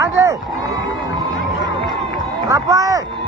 Andy! Rafael!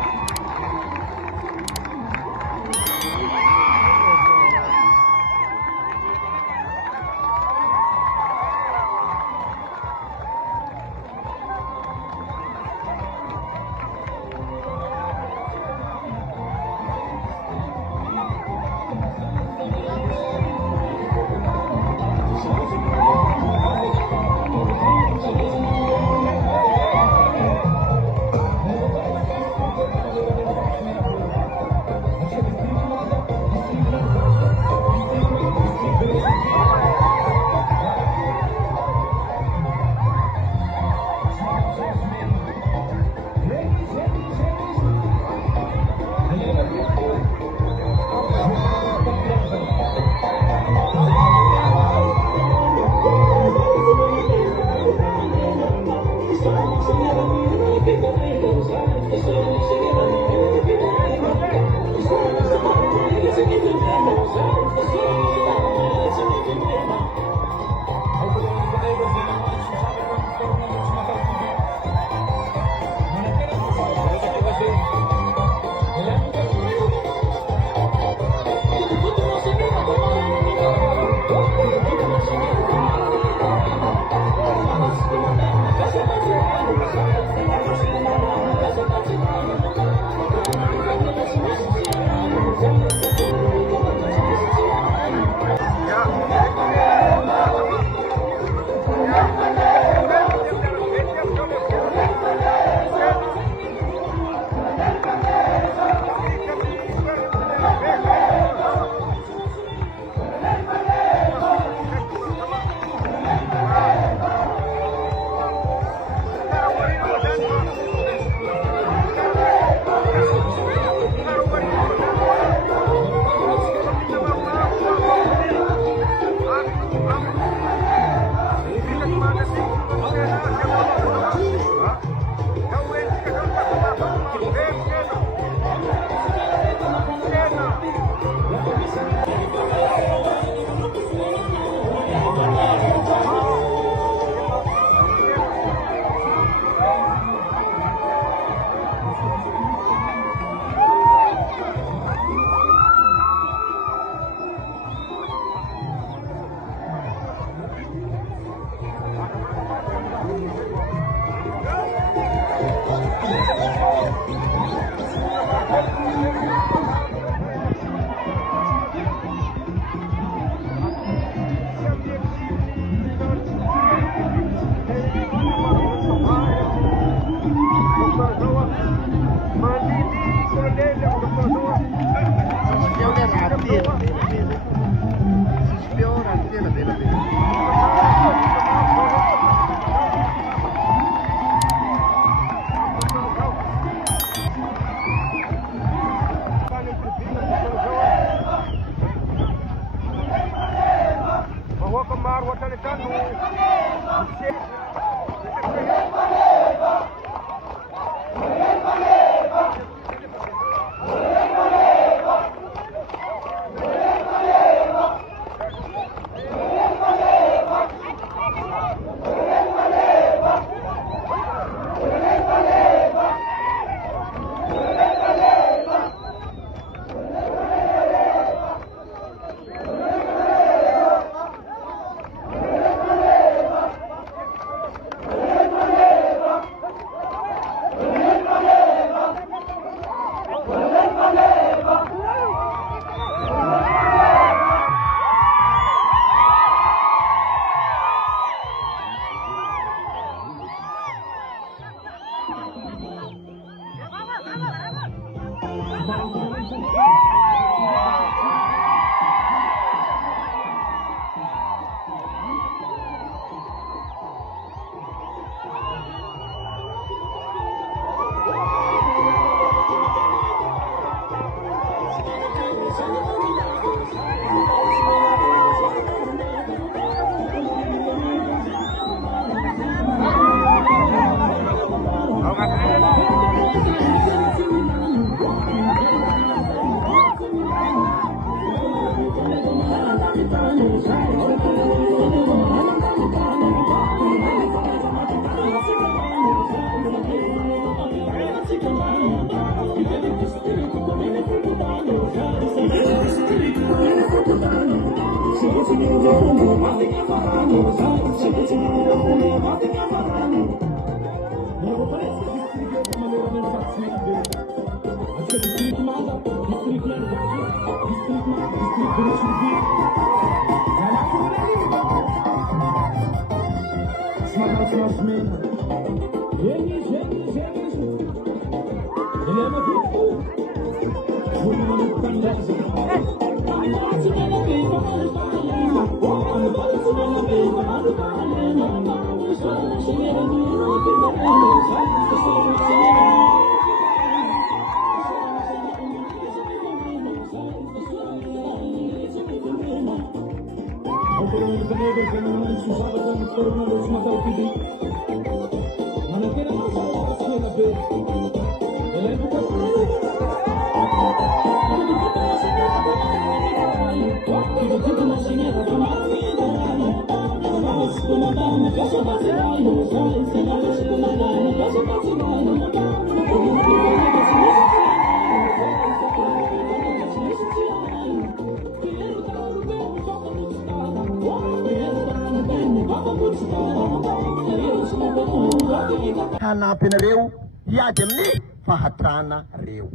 Hanampinareo hiady amin'ny fahatrana reo.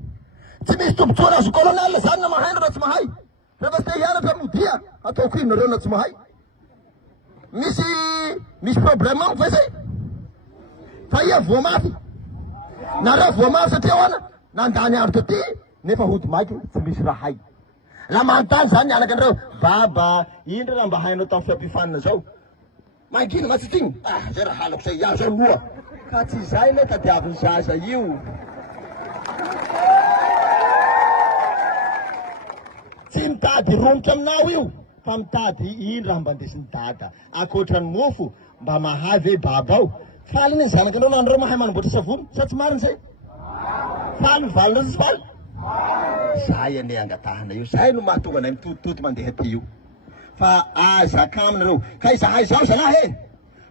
Tsy misy tombotsoa azo kolonel zany na mahay na tsy mahay. Rehefa te hianatra amin'ny dia ataoko ino nareo na tsy mahay. Misy problème amiko fa zay. Fa ia voamafy. Nareo voamafy satria hoana nandany andro taty nefa hody maiky tsy misy raha hay. La manontany zany nianaka anareo, baba, indra raha mba hainao tamin'ny fiampifanina zao. Mangina matsitsigny, zay raha halako zay iaho zao loa. Ka tsy izay le tadiavin'ny zaza io. Tsy mitady romotra aminao io, fa mitady ino raha mba ndesin'ny dada. Akoatran'ny mofo, mba mahay ve baba ao. Faly ny zanakanao na andreo mahay manamboatra savony, sa tsy marina zay? Faly valina sy faly? Zay ane angatahana io, zay no mahatonga anay mitotototo mandeha ty io. Fa azaka aminareo, ka izahay zao zalahy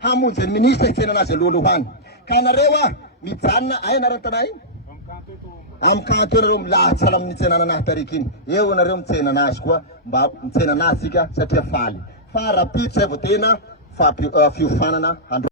hamonjy ny ministra hitsena anazy alohaloha agny. Ka nareo mijanona ay anarantanay amin'ny kanto nareo milahatsala amin'ny mitsenana anahy tariky iny. Eo nareo mitsena anazy koa mba mitsena anazy sika satria faly. Fa rapito zay vao tena fiofanana